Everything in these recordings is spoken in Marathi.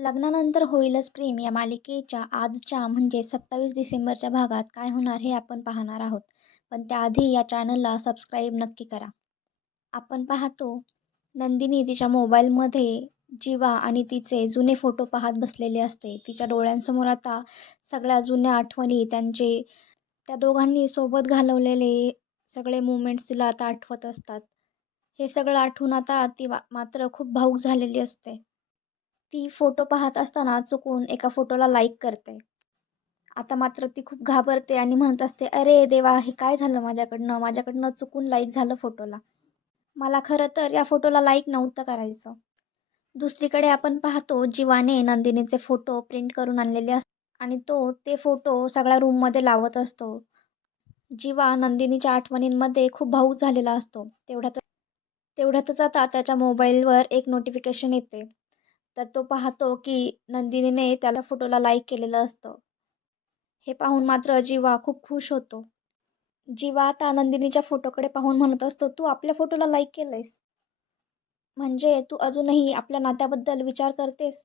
लग्नानंतर होईलच प्रेम या मालिकेच्या आजच्या म्हणजे सत्तावीस डिसेंबरच्या भागात काय होणार हे आपण पाहणार आहोत. पण त्याआधी या चॅनलला सबस्क्राईब नक्की करा. आपण पाहतो नंदिनी तिच्या मोबाईलमध्ये जीवा आणि तिचे जुने फोटो पाहत बसलेले असते. तिच्या डोळ्यांसमोर आता सगळ्या जुन्या आठवणी त्यांचे त्या दोघांनी सोबत घालवलेले सगळे मुमेंट्स तिला आता आठवत असतात. हे सगळं आठवून आता ती मात्र खूप भाऊक झालेली असते. ती फोटो पाहत असताना चुकून एका फोटोला लाईक करते. आता मात्र ती खूप घाबरते आणि म्हणत असते अरे देवा हे काय झालं माझ्याकडनं? माझ्याकडनं चुकून लाईक झालं फोटोला मला खरं तर या फोटोला लाईक नव्हतं करायचं. दुसरीकडे आपण पाहतो जीवाने नंदिनीचे फोटो प्रिंट करून आणलेले असतात आणि तो ते फोटो सगळ्या रूममध्ये लावत असतो. जीवा नंदिनीच्या आठवणींमध्ये खूप भाऊक झालेला असतो. तेवढ्यात तेवढ्यातच आता त्याच्या मोबाईलवर एक नोटिफिकेशन येते. तर तो पाहतो की नंदिनीने त्याला फोटोला लाईक केलेलं असतं. हे पाहून मात्र जीवा खूप खुश होतो. जीवा आता नंदिनीच्या फोटोकडे पाहून म्हणत असतो तू आपल्या फोटोला लाईक केलं आहेस म्हणजे तू अजूनही आपल्या नात्याबद्दल विचार करतेस?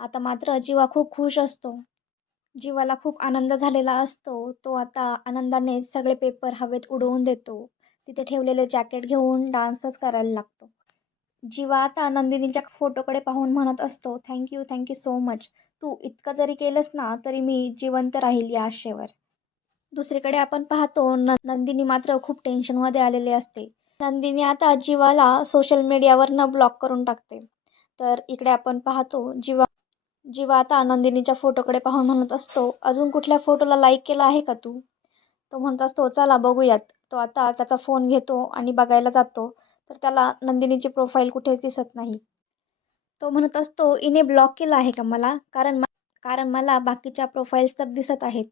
आता मात्र जीवा खूप खुश असतो. जीवाला खूप आनंद झालेला असतो. तो आता आनंदाने सगळे पेपर हवेत उडवून देतो. तिथे ठेवलेले जॅकेट घेऊन डान्सच करायला लागतो. जीवा आता नंदिनीच्या फोटोकडे पाहून म्हणत असतो thank you thank you so much तू इतकं जरी केलंस ना तरी मी जिवंत राहील या आशेवर. दुसरीकडे आपण पाहतो न नंदिनी मात्र खूप टेन्शनमध्ये आलेले असते. नंदिनी आता जीवाला सोशल मीडियावरनं ब्लॉक करून टाकते. तर इकडे आपण पाहतो जीवा जीवा आता नंदिनीच्या फोटोकडे पाहून म्हणत असतो अजून कुठल्या फोटोला लाईक केला आहे का तू? तो म्हणत असतो चला बघूयात. तो आता त्याचा फोन घेतो आणि बघायला जातो. तर त्याला नंदिनीची प्रोफाईल कुठेच दिसत नाही. तो म्हणत असतो इने ब्लॉक केला आहे का मला? कारण कारण मला बाकीच्या प्रोफाईल्स तर दिसत आहेत.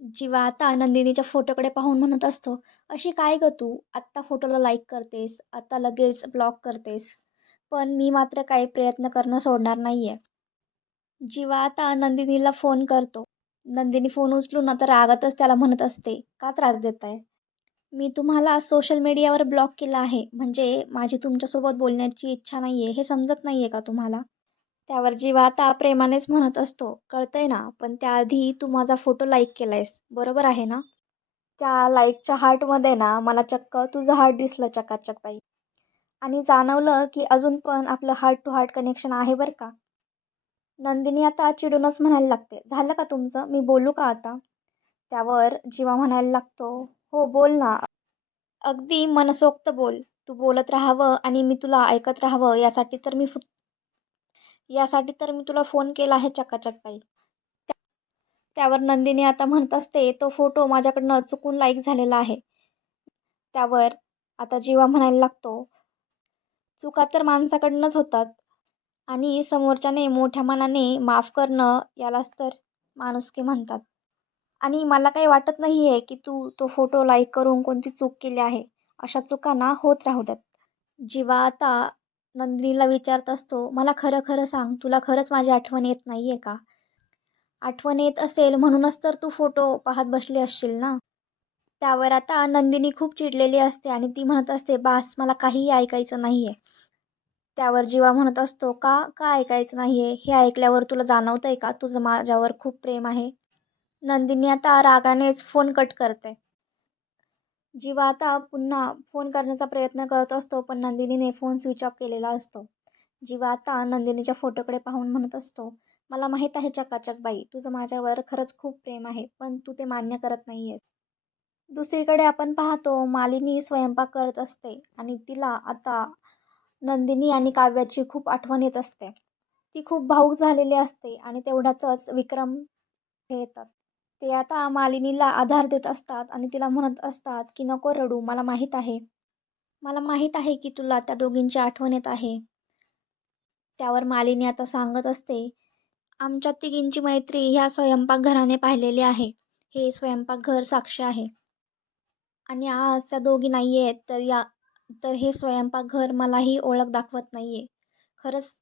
जीवा आता नंदिनीच्या फोटोकडे पाहून म्हणत असतो अशी काय ग तू? आत्ता फोटोला लाईक करतेस आत्ता लगेच ब्लॉक करतेस. पण मी मात्र काही प्रयत्न करणं सोडणार नाही आहे जीवा आता नंदिनीला फोन करतो. नंदिनी फोन उचलून आता रागातच त्याला म्हणत असते का त्रास देत आहे मी तुम्हाला सोशल मीडियावर ब्लॉक केलं आहे. म्हणजे माझी तुमच्यासोबत बोलण्याची इच्छा नाही आहे हे समजत नाही आहे का तुम्हाला? त्यावर जीवा आता प्रेमानेच म्हणत असतो. कळतंय ना? पण त्याआधी तू माझा फोटो लाईक केला आहेस बरोबर आहे ना? त्या लाईकच्या हार्टमध्ये ना मला चक्क तुझं हार्ट दिसलं चकाचक बाई. आणि जाणवलं की अजून पण आपलं हार्ट टू हार्ट कनेक्शन आहे बरं का? नंदिनी आता चिडूनच म्हणायला लागते. झालं का तुमचं? मी बोलू का आता? त्यावर जीवा म्हणायला लागतो. हो बोल ना. अगदी मनसोक्त बोल. तू बोलत राहावं आणि मी तुला ऐकत राहावं यासाठी तर मी फु यासाठी तर मी तुला फोन केला आहे चकाचक बाई. त्यावर नंदिनी आता म्हणत असते तो फोटो माझ्याकडनं चुकून लाईक झालेला आहे. त्यावर आता जीवा म्हणायला लागतो चुका तर माणसाकडनंच होतात आणि समोरच्याने मोठ्या मनाने माफ करणं यालाच तर माणुसकी म्हणतात. आणि मला काही वाटत नाही आहे की तू तो फोटो लाईक करून कोणती चूक केली आहे. अशा चुका ना होत राहू द्यात. जीवा आता नंदिनीला विचारत असतो मला खरं खरं सांग तुला खरंच माझी आठवण येत नाही आहे का? आठवण येत असेल म्हणूनच तर तू फोटो पाहत बसली असशील ना? त्यावर आता नंदिनी खूप चिडलेली असते आणि ती म्हणत असते बास मला काहीही ऐकायचं नाही आहे त्यावर जीवा म्हणत असतो का का ऐकायचं नाही आहे हे ऐकल्यावर तुला जाणवतं आहे का? तुझं माझ्यावर खूप प्रेम आहे. नंदिनी आता रागानेच फोन कट करते. जीवा आता पुन्हा फोन करण्याचा प्रयत्न करत असतो पण नंदिनीने फोन स्विच ऑफ केलेला असतो. जीवा आता नंदिनीच्या फोटोकडे पाहून म्हणत असतो मला माहीत आहे चकाचक बाई तुझं माझ्यावर खरंच खूप प्रेम आहे पण तू ते मान्य करत नाही आहेस दुसरीकडे आपण पाहतो मालिनी स्वयंपाक करत असते आणि तिला आता नंदिनी आणि काव्याची खूप आठवण येत असते. ती खूप भाऊक झालेली असते आणि तेवढ्यातच विक्रम हे येतात. ते आता मालिनीला आधार देत असतात आणि तिला म्हणत असतात की नको रडू मला माहीत आहे. मला माहीत आहे की तुला त्या दोघींची आठवण येत आहे. त्यावर मालिनी आता सांगत असते आमच्या तिघींची मैत्री ह्या स्वयंपाकघराने पाहिलेली आहे. हे स्वयंपाकघर साक्ष आहे. आणि आज त्या दोघी नाही आहेत तर या तर हे स्वयंपाकघर मलाही ओळख दाखवत नाही आहे खरंच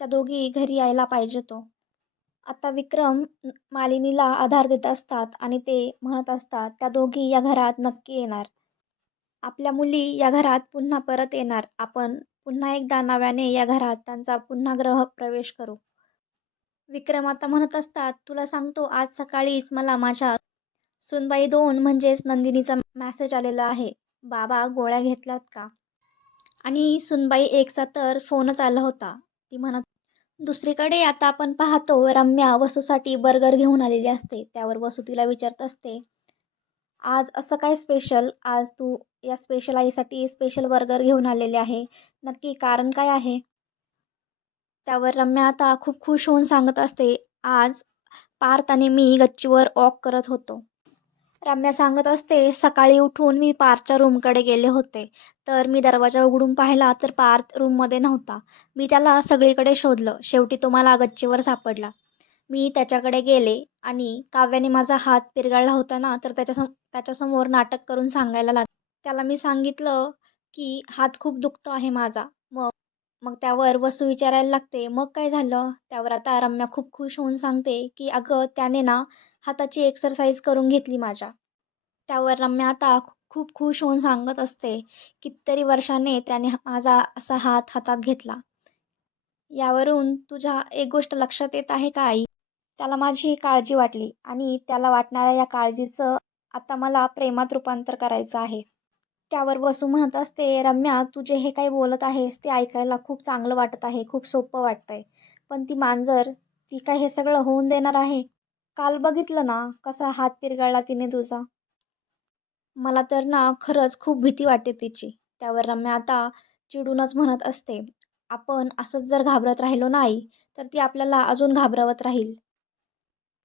त्या दोघी घरी यायला पाहिजे तो. आता विक्रम मालिनीला आधार देत असतात आणि ते म्हणत असतात त्या दोघी या घरात नक्की येणार. आपल्या मुली या घरात पुन्हा परत येणार. आपण पुन्हा एकदा नव्याने या घरात त्यांचा पुन्हा ग्रह प्रवेश करू. विक्रम आता म्हणत असतात तुला सांगतो आज सकाळीच मला माझ्या सुनबाई दोन म्हणजेच नंदिनीचा मॅसेज आलेला आहे. बाबा गोळ्या घेतल्यात का? आणि सुनबाई एकचा तर फोनच आला होता. ती म्हणत दुसरीकडे आता आपण पाहतो रम्या वसूसाठी बर्गर घेऊन आलेली असते. त्यावर वसू तिला विचारत असते आज असं काय स्पेशल आज तू या स्पेशल आईसाठी स्पेशल बर्गर घेऊन आलेले आहे. नक्की कारण काय आहे? त्यावर रम्या आता खूप खुश होऊन सांगत असते आज पार्थ आणि मी गच्चीवर वॉक करत होतो. रम्या सांगत असते सकाळी उठून मी पार्थच्या रूमकडे गेले होते. तर मी दरवाजा उघडून पाहिला तर पार्थ रूममध्ये नव्हता. मी त्याला सगळीकडे शोधलं. शेवटी तो मला गच्चीवर सापडला. मी त्याच्याकडे गेले आणि काव्याने माझा हात पिरगाळला होता ना तर त्याच्यासम त्याच्यासमोर नाटक करून सांगायला लाग त्याला मी सांगितलं की हात खूप दुखतो आहे माझा. मग मग त्यावर वसू विचारायला लागते. मग काय झालं? त्यावर आता रम्या खूप खुश होऊन सांगते की अगं त्याने ना हाताची एक्सरसाइज करून घेतली माझ्या. त्यावर रम्या आता खूप खुश होऊन सांगत असते कितीतरी वर्षाने त्याने माझा असा हात हातात घेतला. यावरून तुझ्या एक गोष्ट लक्षात येत आहे का आई? त्याला माझी काळजी वाटली आणि त्याला वाटणाऱ्या या काळजीचं आता मला प्रेमात रूपांतर करायचं आहे. त्यावर बसू म्हणत असते रम्या तू जे हे काही बोलत आहेस ते ऐकायला खूप चांगलं वाटत आहे खूप सोपं वाटतंय. पण ती मांजर ती काय हे सगळं होऊन देणार आहे? काल बघितलं ना कसा हात पिरगाळला तिने तुझा. मला तर ना खरंच खूप भीती वाटते तिची. त्यावर रम्या आता चिडूनच म्हणत असते आपण असंच जर घाबरत राहिलो नाही तर ती आपल्याला अजून घाबरवत राहील.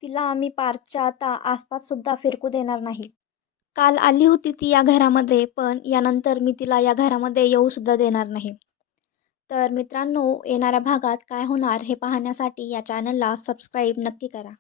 तिला आम्ही पार्कच्या आता आसपाससुद्धा फिरकू देणार नाही. काल आली होती ती या घरामध्ये पण यानंतर मी तिला या घरामध्ये येऊसुद्धा देणार नाही. तर मित्रांनो येणाऱ्या भागात काय होणार हे पाहण्यासाठी या चॅनलला सबस्क्राईब नक्की करा.